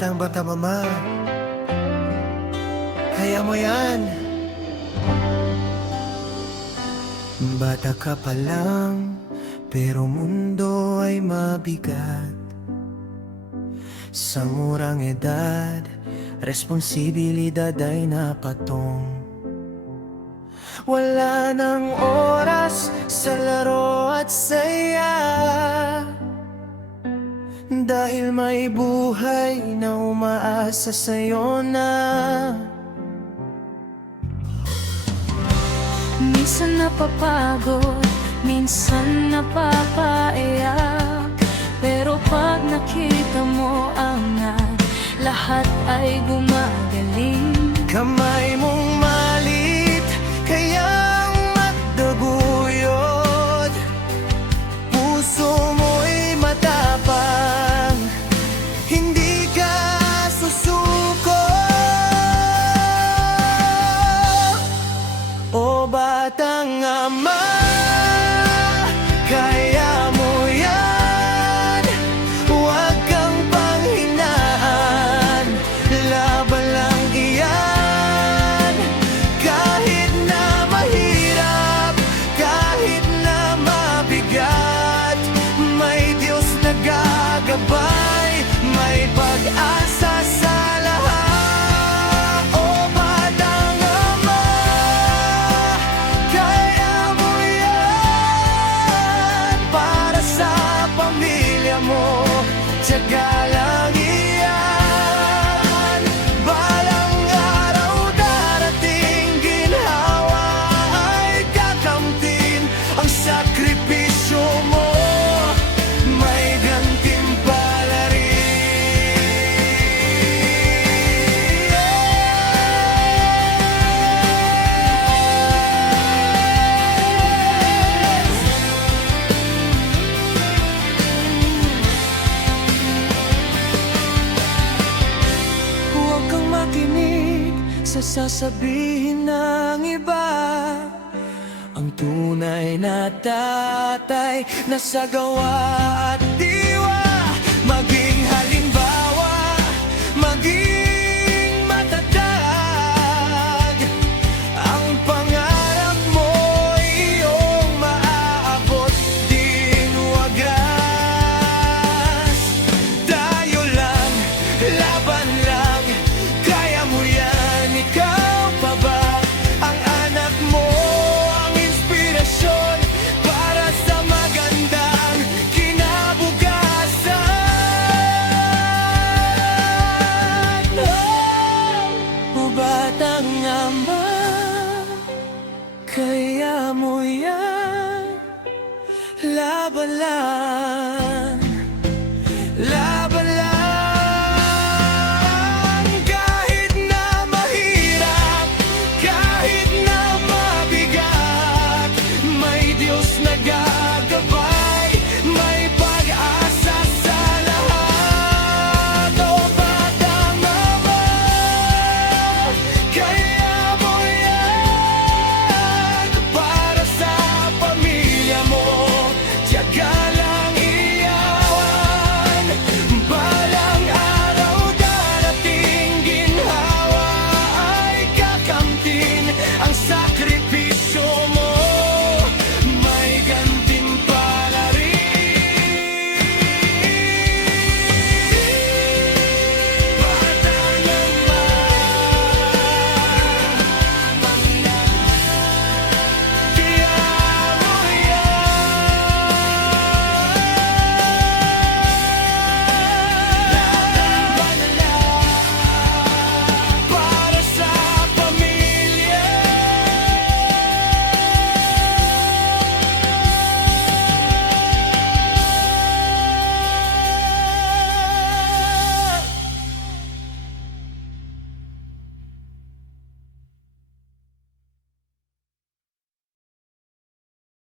Batang-bata mama, kaya mo yan. Bata ka pa lang, pero mundo ay mabigat. Sa murang edad, responsibilidad ay napatong. Wala nang oras sa laro at saya, dahil may buhay na umaasa sa'yo na. Minsan napapagod, minsan napapaiyak, pero pag nakita mo angat, lahat ay gumagaling. Kamay mong malit, kayang magdaguyod. Puso mo'y matapang, hindi ka susuko. O batang ama, kaya mo yan. Huwag kang panghinaan, laban lang iyan. Kahit na mahirap, kahit na mabigat, may Diyos na gagabay, may pag-asa sa lahat. O batang ama, kaya mo yan. Para sa pamilya mo, tiyaga lang iyan. Balang araw darating, ginhawa ay kakamtin. Ang sakripisyo mo, may gantimpala Huwag kang makinig sa sasabihin ng iba. Ang tunay na tatay, nasa gawa at diwa. Maging halimbawa, maging matatag. Ang pangarap mo iyong maaabot, din wagas. Tayo lang, laban lang, kaya mo yan. Ikaw pa ba ang anak mo, ang inspirasyon para sa magandang kinabukasan? O batang ama, kaya mo yan. Laban lang.